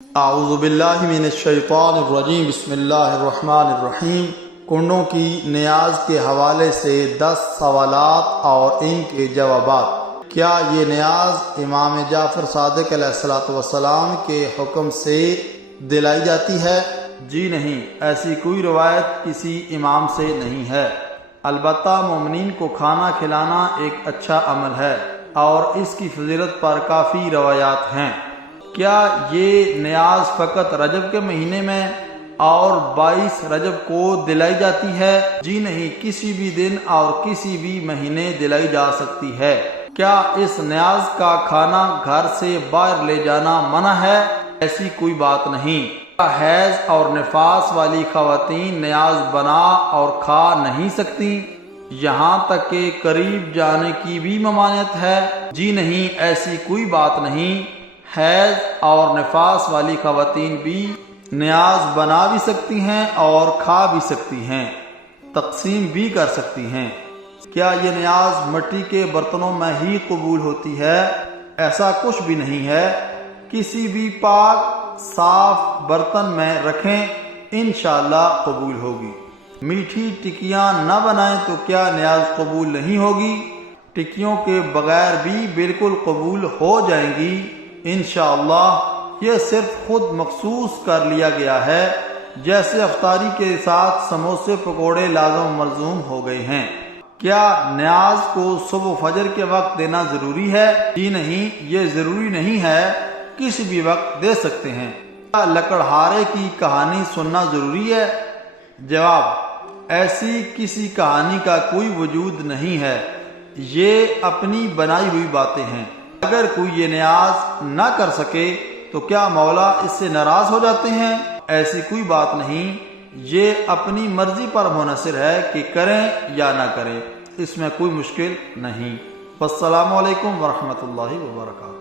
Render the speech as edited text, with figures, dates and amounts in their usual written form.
اعوذ باللہ من الشیطان الرجیم بسم اللہ الرحمن الرحیم۔ کنڈوں کی نیاز کے حوالے سے 10 سوالات اور ان کے جوابات۔ کیا یہ نیاز امام جعفر صادق علیہ السلام کے حکم سے دلائی جاتی ہے؟ جی نہیں، ایسی کوئی روایت کسی امام سے نہیں ہے۔ البتہ مومنین کو کھانا کھلانا ایک اچھا عمل ہے اور اس کی فضیلت پر کافی روایات ہیں۔ کیا یہ نیاز فقط رجب کے مہینے میں اور 22 رجب کو دلائی جاتی ہے؟ جی نہیں، کسی بھی دن اور کسی بھی مہینے دلائی جا سکتی ہے۔ کیا اس نیاز کا کھانا گھر سے باہر لے جانا منع ہے؟ ایسی کوئی بات نہیں۔ کیا حیض اور نفاس والی خواتین نیاز بنا اور کھا نہیں سکتی؟ یہاں تک کہ قریب جانے کی بھی ممانعت ہے؟ جی نہیں، ایسی کوئی بات نہیں۔ حیض اور نفاس والی خواتین بھی نیاز بنا بھی سکتی ہیں اور کھا بھی سکتی ہیں، تقسیم بھی کر سکتی ہیں۔ کیا یہ نیاز مٹی کے برتنوں میں ہی قبول ہوتی ہے؟ ایسا کچھ بھی نہیں ہے، کسی بھی پاک صاف برتن میں رکھیں، انشاءاللہ قبول ہوگی۔ میٹھی ٹکیاں نہ بنائیں تو کیا نیاز قبول نہیں ہوگی؟ ٹکیوں کے بغیر بھی بالکل قبول ہو جائیں گی انشاءاللہ۔ یہ صرف خود مخصوص کر لیا گیا ہے، جیسے افطاری کے ساتھ سموسے پکوڑے لازم و ملزوم ہو گئے ہیں۔ کیا نیاز کو صبح فجر کے وقت دینا ضروری ہے؟ جی نہیں، یہ ضروری نہیں ہے، کسی بھی وقت دے سکتے ہیں۔ کیا لکڑہارے کی کہانی سننا ضروری ہے؟ جواب: ایسی کسی کہانی کا کوئی وجود نہیں ہے، یہ اپنی بنائی ہوئی باتیں ہیں۔ اگر کوئی یہ نیاز نہ کر سکے تو کیا مولا اس سے ناراض ہو جاتے ہیں؟ ایسی کوئی بات نہیں، یہ اپنی مرضی پر منحصر ہے کہ کریں یا نہ کریں، اس میں کوئی مشکل نہیں۔ والسلام علیکم ورحمۃ اللہ وبرکاتہ۔